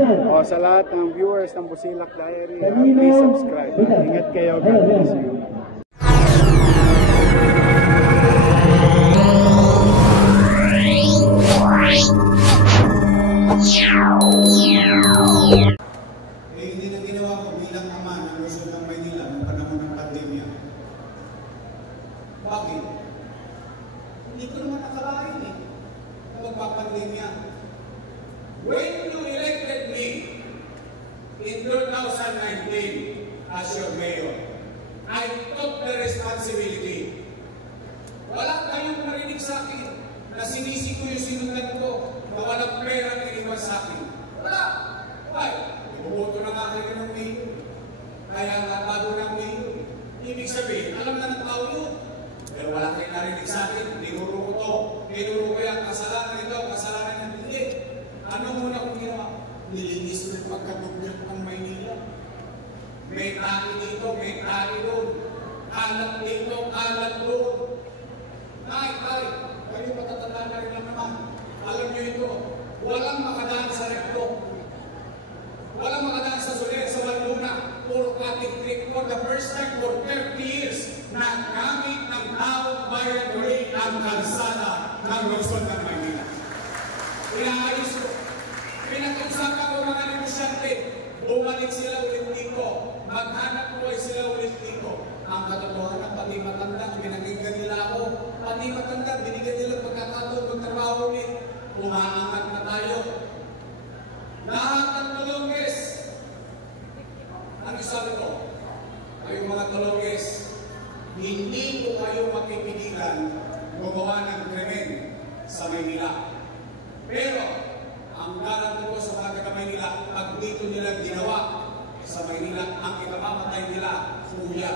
O sa lahat ng viewers ng Busilak Diary, please subscribe. Ingat kayo. God bless you. Hindi na ginawa ko bilang ama ng Luzon ng Maynila noong panahon ng pandemya. Bakit? Hindi ko naman nakalain na magpapandemya. When you elected me in 2019 as your mayor, I took the responsibility. Wala kayong narinig sa akin na sinisi ko yung sinundan ko na walang pera iniwan sa akin. Wala! Why? Bumoto na nga kayo ng mayor. Kaya nga bago ng mayor. Ibig sabihin, alam na ng tao yun. Pero wala kayong narinig sa akin. Tinuro ko to. Tinuro ko yan. Kasalanan ito. Kasalanan yan. Hindi. Ano muna kong ginawa? Nilinis ng pagkatugyat ang Maynila. May tani dito, may tani doon. Alat dito, alat doon. Ay, kayo matatanda na rin naman. Alam nyo ito, walang makadaan sa rekto. Walang makadaan sa Soler, sa Baluna. Puro cutting trick for the first time for 30 years na gamit ng taong bayan tuloy ang kalsada ng Luzon ng Maynila. Inaayos ko. Pinag-usapan ko mga negosyante. Bumalik sila ulit dito. Maghanap buhay sila ulit dito. Ang katotohanan, pati matanda, pinakinggan nila ako. Pati matanda, binigyan nila pagkakataon magtrabaho ulit. Umaangat na tayo. Lahat ng tulunges. Ano sabi ko? Kayong mga tulunges, hindi ko kayo mapipigilan gumawa ng krimen sa Maynila. Pero, ang garanti ko sa mga taga-Maynila, pag dito nila ginawa sa Maynila, ang ikamamatay nila, kuya.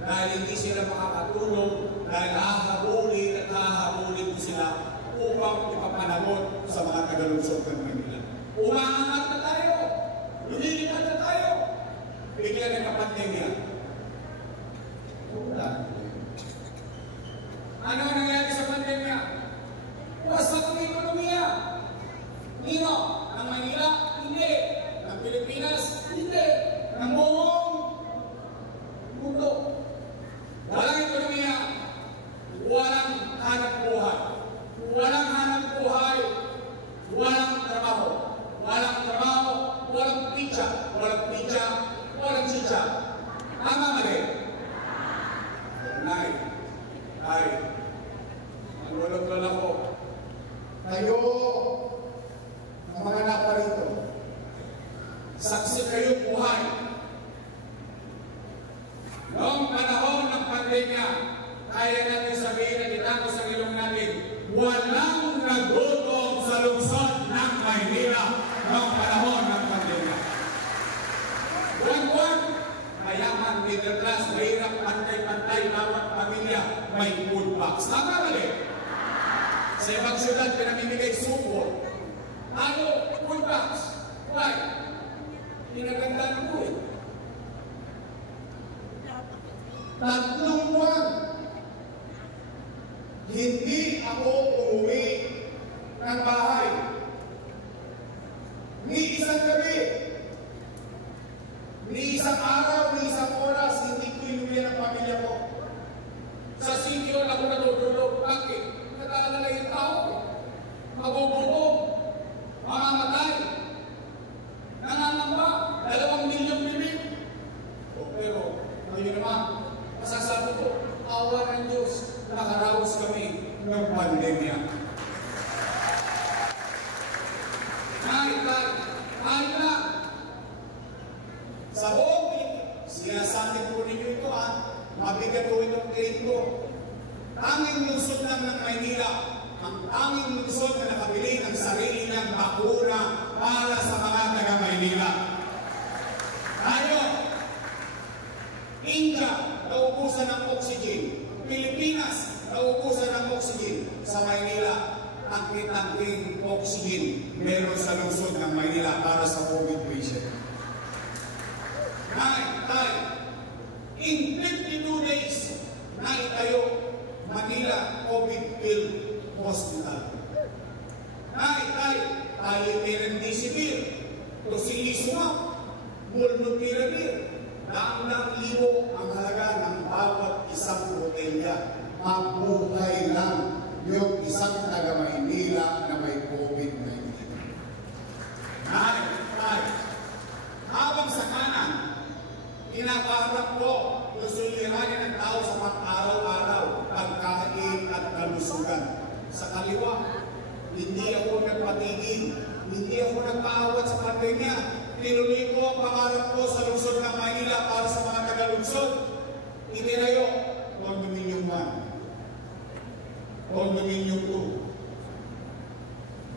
Dahil hindi sila makakatulong, dahil hahabulin at hahabulin ko sila upang ipapanagot sa mga taga-Luzon ng Maynila. Umaangat na tayo! Lumilipad na tayo! Bigla ng kapandemya. Ano ang nangyari sa pandemya? Wasak ang ekonomiya. Nino? Ng Maynila? Hindi. Ng Pilipinas? Hindi. Ng buong mundo. Walang ekonomiya. Walang hanap buhay. Walang hanap buhay. Walang trabaho. Walang trabaho. Walang pizza. Walang pizza. Walang chicha. Tama mali? Ay. Ang walong ako. Kayo ang mga naparito. Saksi kayo buhay. Noong panahon ng pandemya, kaya natin sabihin na itangos ang ilong natin, walang nagutom sa lungsod ng Maynila noong panahon ng pandemya. Buwan-buwan, mayaman, middle class, mahirap, pantay-pantay, bawat pamilya, may food box. Tama mali? Sa ibang syudad, pinamimigay support. Ano? Food box. Why? Pinagandaan ko eh. 3 buwan. Hindi ako umuwi ng bahay. Ni isang gabi. Ni isang araw, ni isang oras, hindi ko inuwi ang pamilya ko. Sa sityo ako natutulog. Bakit? Nag-aalala yung tao. Magugutom. Mamamatay. Nangangamba. 2 milyong bibig. Pero, ngayon naman, masasabi ko, awa ng Diyos, nakaraos kami ng pandemya. Kahit na, sa buong sinasabi ko ninyo ito mabigat ko itong claim ko. Tanging lungsod lang ng Maynila, ang tanging lungsod na nakabili ng sarili ng bakuna para sa mga taga-Maynila. Tayo, India, naubusan ng oxygen. Pilipinas, naubusan ng oxygen. Sa Maynila, tangking oxygen meron sa lungsod ng Maynila para sa COVID patient. In 52 days, naitayo Manila COVID-filled hospital. Tayo meron Tusilismo, Mulnupiravir, daang-daang libo ang halaga ng bawat isang botelya. Mabuhay lang yung isang taga-Maynila na may COVID-19. Habang sa kanan, pinapaharap ko yung suliranin ng tao sa pang-araw-araw, pagkain at kalusugan. Sa kaliwa, hindi ako nagpatigil, hindi ako nagpaawat sa pandemya. Tinuloy ko ang pangarap ko sa lungsod ng Maynila para sa mga taga-lungsod. Itinayo, Condominium 1, Condominium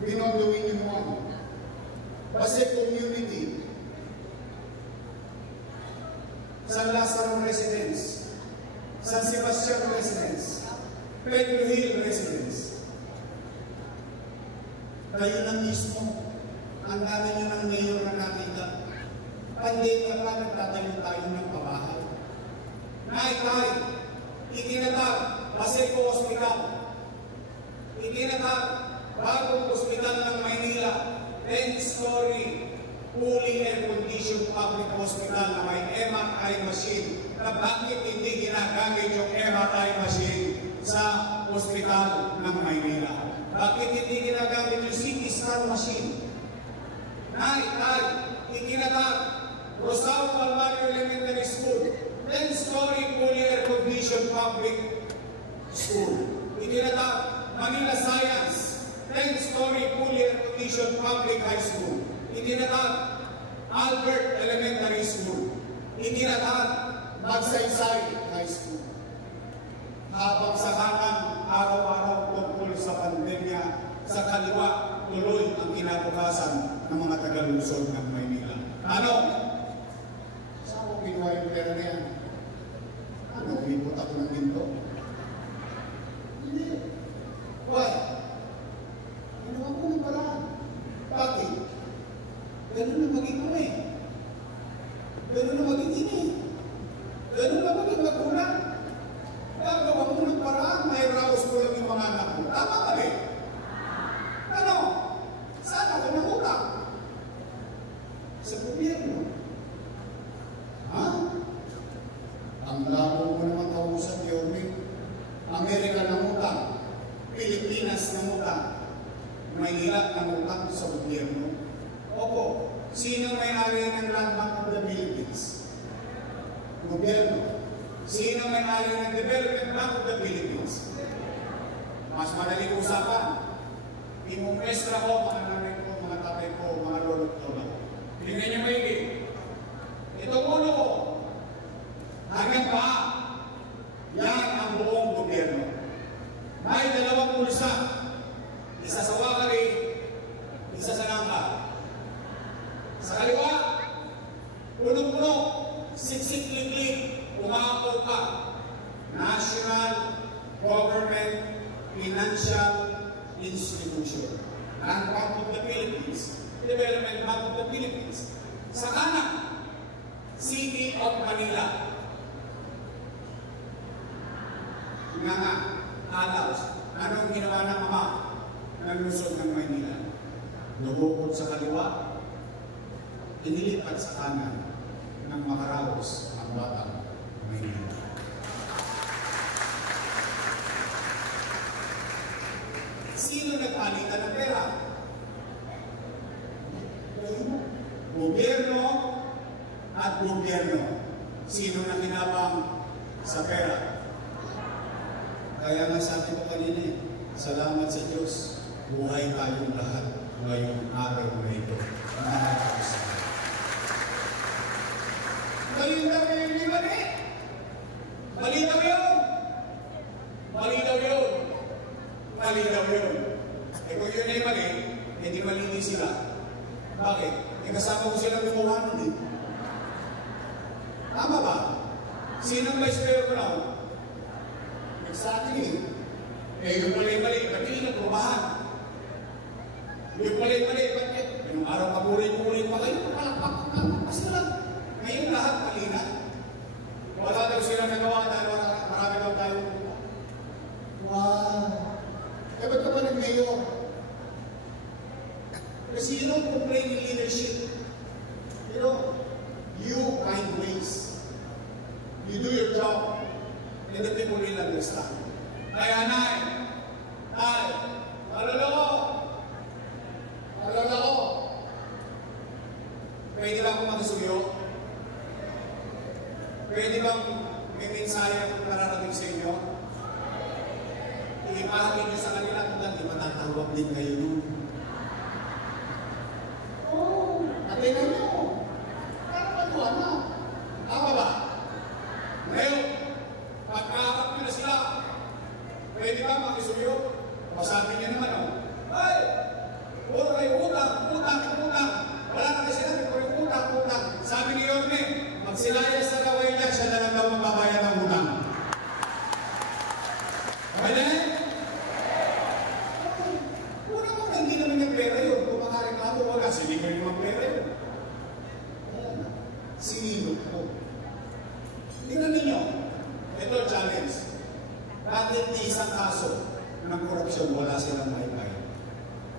2, Condominium 1, Pasig Community, San Lazaro Residence, San Sebastian Residence, Pedro Hill Residence. Kayo na mismo, ang dami nyo ng mayor na nakita. Pandemya pa, nagtatayo tayo ng pabahay. Naitay, itinatag, Paseco Hospital. Itinatag, bagong hospital ng Maynila, 10-story, fully air-conditioned public hospital na may MRI machine. Na bakit hindi ginagamit yung MRI machine sa hospital ng Maynila? Bakit hindi ginagamit yung CT scan machine? Naitay, itinatag, Rosario Calvario Elementary School, 10-story fully air-conditioned public school. Itinatag, Manila Science, 10-story fully air-conditioned public high school. Itinatag, Albert Elementary School. Itinatag, Magsaysay High School. Habang sa kanan, araw-araw tungkol sa pandemya, sa kaliwa, tuloy ang kinabukasan ng mga taga-lungsod ng Maynila. Ano? Saan ko kinuha yung pera na yan? Ano, bibot ako ng ginto? Hindi. Why? Ginawa ko ng paraan. Bakit? Ganun na maging kami. Ganun na maging ini. Ganun na maging magulang. Gagawa mo ng paraan, may raos ko lang yung mga anak mo. Tama ka rin. Ano? Saan ako nangutang? Sa gobyerno. Ha? Ang labo mo naman kausap, Yorme. Amerika nangutang. Pilipinas nangutang. Maynila nangutang sa gobyerno. Opo. Sino may-ari ng Land Bank of the Philippines? Gobyerno. Sino may-ari ng Development Bank of the Philippines? Mas madaling usapan. Imumestra ko, mga nanay ko, mga tatay ko, mga lolo at lola. Tingnan niyo maigi. Itong ulo ko, hanggang pa, yan ang buong gobyerno. May dalawang pulsa. Isa sa wakari, isa sa nangka. Sa kaliwa, punong-puno, siksik-liklik, umapaw ka. National Government Financial Institution. Land Bank of the Philippines, Development Bank of the Philippines. Sa kanan, City of Manila. Nga nga, alaws, anong ginawa ng ama ng lungsod ng Maynila? Lumukod sa kaliwa, inilipat sa kanan ng makaraos ang batang Maynila. Sino nagpalitan ng pera? Gobyerno at gobyerno. Sino na kinabang sa pera? Kaya nga sabi ko kanina, salamat sa Diyos, buhay tayong lahat ngayong araw na ito. Mali daw yun, hindi mali. Mali daw yun. Mali daw yun. Mali daw yun. Eh kung yun ay mali, hindi malini sila. Bakit? Eh kasama ko silang gumawa nun eh. Tama ba? Sinong vice mayor ko na? Exactly. Eh yung mali-mali, ba't hindi nagrumahan? Yung mali-mali, bakit? Yung araw kapurin-purin pa kayo, palakpak-palakpak lang. Ngayon lahat mali na. Wala daw silang nagawa dahil marami daw tayo. Wow! Eh ba't ka pa nag-mayor? Kasi yun ang complaint ng leadership. request lang. Kaya Nay, alala ko, pwede lang akong makisuyo? Pwede bang may mensahe akong nararating sa inyo? Ipahagin niyo sa kanila kung di matatawag din kayo nun. Oo, natingnan niyo. Parang patuwa na. Tama ba? Ngayon, pagkaharap niyo na sila, pwede ba makisuyo? Masabi niyo naman, ay, puro kayo utang. Wala na kayo sinabi, puro utang. Sabi ni Yorme, magsilayas sa gawin niya, siya na lang daw magbabayad ng utang. Pwede? Una, hindi naman yung pera yun. Kung makareklamo, wala. Sige ko yung pera yun. Ayan na. Sinilog ko. Tingnan ninyo. Ito, challenge. Bakit isang kaso ng korupsyon, wala silang maipay?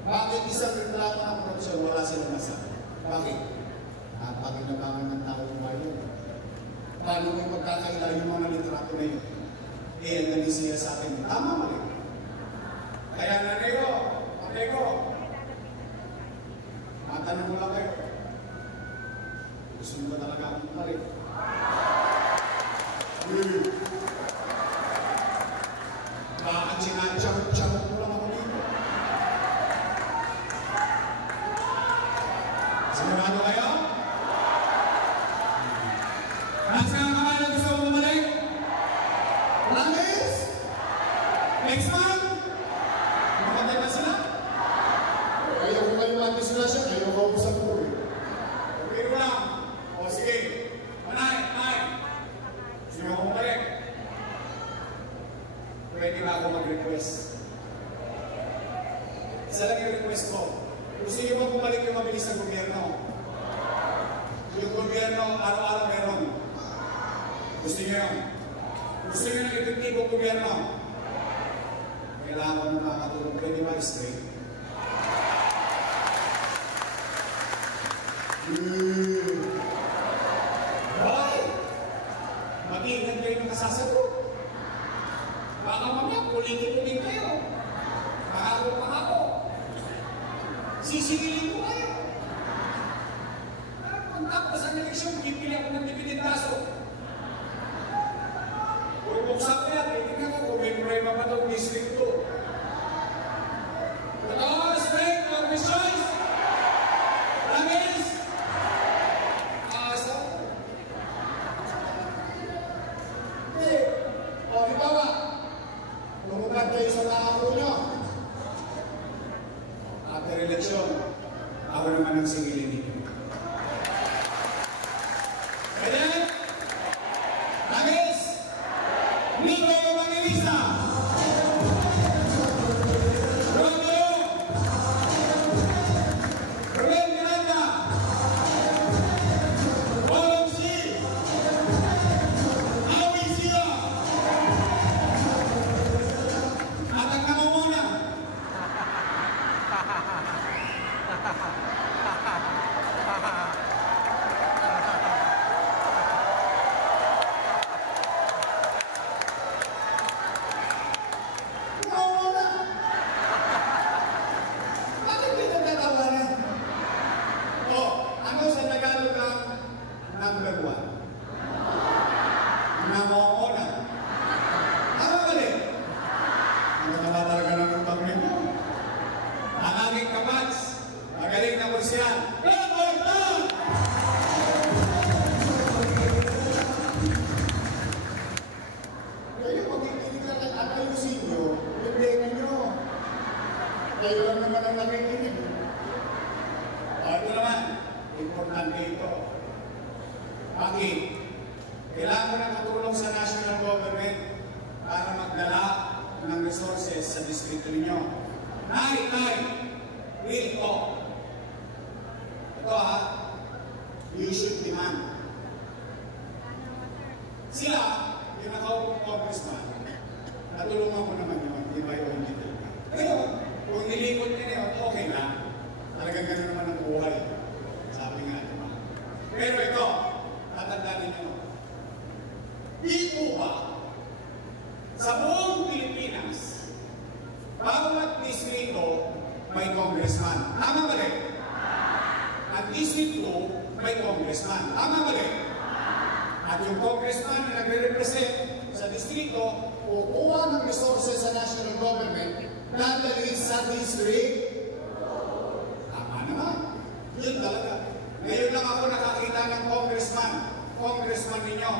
Bakit isang reklamo ng korupsyon, wala silang masabi? Bakit? Napakinabangan ng tao bayan. Paano may magkakaila yung mga litrato na yun? Ang nanisira sa akin. Tama mali. Kaya nanay ko, matanong mo lang kayo. Gusto mo ba talaga akong balik? Bakit sinatsamot mo lang ako dito? Sigurado kayo? Nasa nga kamay gusto mo bumalik? Promise? Next month? Mamatay na sila? Ayaw ko kayo mati sila siya, ayaw ko ako sa puri. Okay mo lang. O sige. Manay. Sige mo bumalik. Pwede ba ako mag-request? Isa lang yung request ko. Gusto niyo ba bumalik yung mabilis na gobyerno? Yung gobyerno, araw-araw meron. Gusto niyo yun? Gusto niyo ng epektibong gobyerno? Kailangan mo makakatulong. Pwede ba straight? Hoy! Mag-iingat kayo ng kasasagot. Baka mamaya, pulitin kayo. Makako. Sisigilin ko kayo. Kung tapos ang eleksyon, pipili ako ng dividend-taso. Kung buksan ko yan, hindi nga ko, may problema pa itong district to. Totoo, straight, or Miss Joyce? Promise? Asa? Hindi. O, halimbawa, lumugad kayo sa tao nyo. After election, ako naman ang singilin ninyo. Pwede? Promise? Nico Evangelista! Romeo! Ruben Miranda! Olong C! Awi Sila! At ang kamamona! Number 1. Namamona. Tama mali? Ano ka talaga ng utang nito? Ang aking kapats, magaling na kursiyan. Robertan! Kayo magkikinig lang at ayusin nyo, hindi ninyo. Kayo lang naman ang nakikinig. Ito naman, importante ito. Bakit? Kailangan ko ng katulong sa national government para magdala ng resources sa distrito ninyo. Nay, real talk. Ito you should demand. Sila, yung nakaupong congressman, natulungan ko naman yun, di ba yung hindi talaga. Ngayon, kung nilikot nila yun, okay na. Talagang gano'n naman ang buhay. Sabi nga, di ba? Pero ito, tatandaan ninyo, di po ba, sa buong District 2 may congressman. Tama mali? At yung congressman na nagre-represent sa distrito, kukuha ng resources sa national government, dadalhin sa district. Tama naman. Yun talaga. Ngayon lang ako nakakita ng congressman ninyo,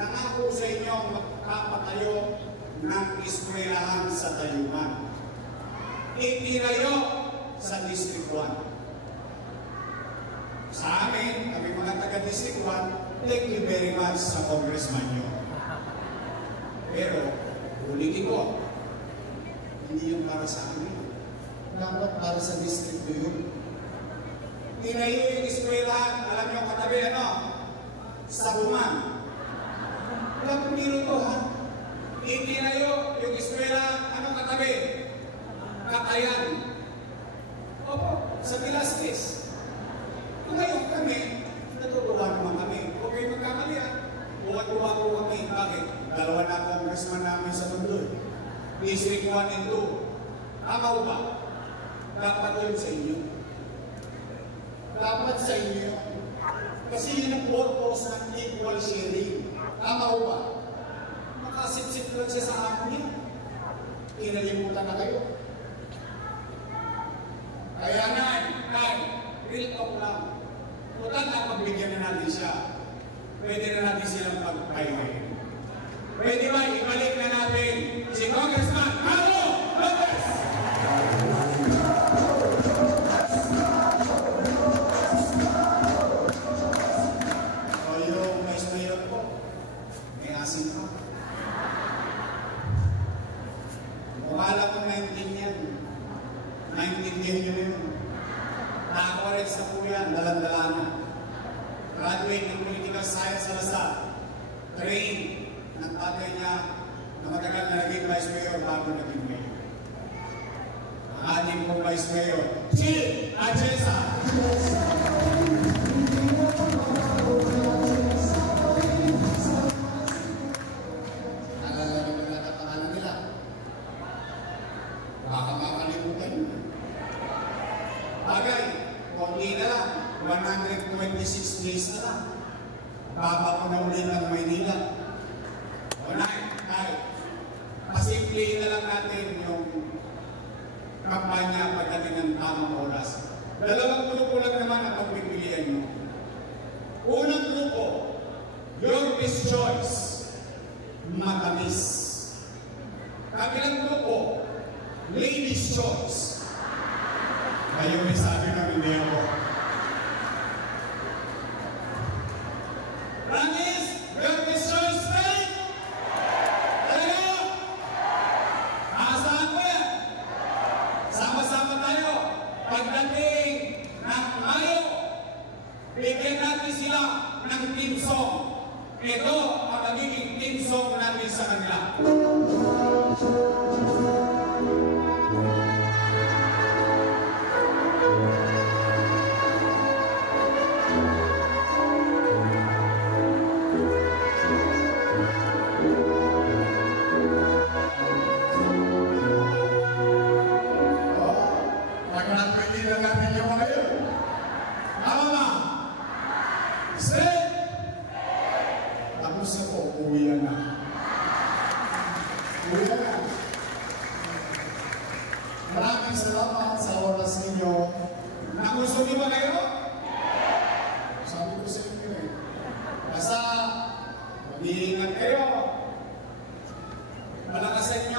nangako sa inyo magpapatayo ng eskwelahan sa Tayuman. Itinayo sa District 1. Sa amin, kami mga taga-District 1, thank you very much sa congressman nyo. Pero, ulitin ko, hindi yun para sa amin. Dapat para sa District 2 yun. Tinayo yung eskwelahan, alam nyo katabi, ano? Sabuman. Walang pumiro to, ha? Itinayo yung eskwelahan, anong katabi? Katayan. Opo, sa Velasquez. Ngayon kami, natutuwa naman kami. Huwag kayo magkamali, ha? Tuwa-tuwa po kami. Bakit? Dalawa na congressman namin sa mundo. District 1 and 2. Tama ba? Dapat yun sa inyo. Dapat sa inyo. Kasi yun ang purpose ng equal sharing. Tama ba? Makasip-sip lang siya sa amin yan. Inalimutan na kayo. Kaya nga, real talk lang. Total na pagbigyan na natin siya. Pwede na natin silang pag-highway. Pwede ba ibalik na natin si Congressman Carlo Lopez? O yung vice mayor po, may asin ko. Mukala ko 19 yan. 19 din yun. Nakakorek sa po yan, dalang-dalangan. Graduate ng Political Science sa Lasal. Train ng tatay niya na matagal na naging Vice Mayor bago naging Mayor. Ang ating pong Vice Mayor, Chief Achesa! Nalala naman na katangalan nila. Baka makalimutan nyo. Bagay, konti na lang, 126 days na lang. Baba ko na ulit ng Maynila. O nay, pasimplihin na lang natin yung kampanya pagdating ng tamang oras. Dalawang grupo lang naman ang pagpipilian nyo. Unang grupo, your best choice, matamis. Kabilang grupo, ladies' choice. Kayo may sabi ng hindi ako. Promise, your best choice, right? Talaga? Asahan ko yan. Sama-sama tayo. Pagdating ng Mayo, bigyan natin sila ng team song. Ito ang magiging team song natin sa kanila. Pagkakapilihan natin yung mga yun. Tama ba? Set! Tapos na po, uwihan na. Uwihan na. Maraming salamat sa oras ninyo. Nagusto niyo ba kayo? Sabi ko sa inyo eh. Basta, mag-iingat kayo. Malakasan niyo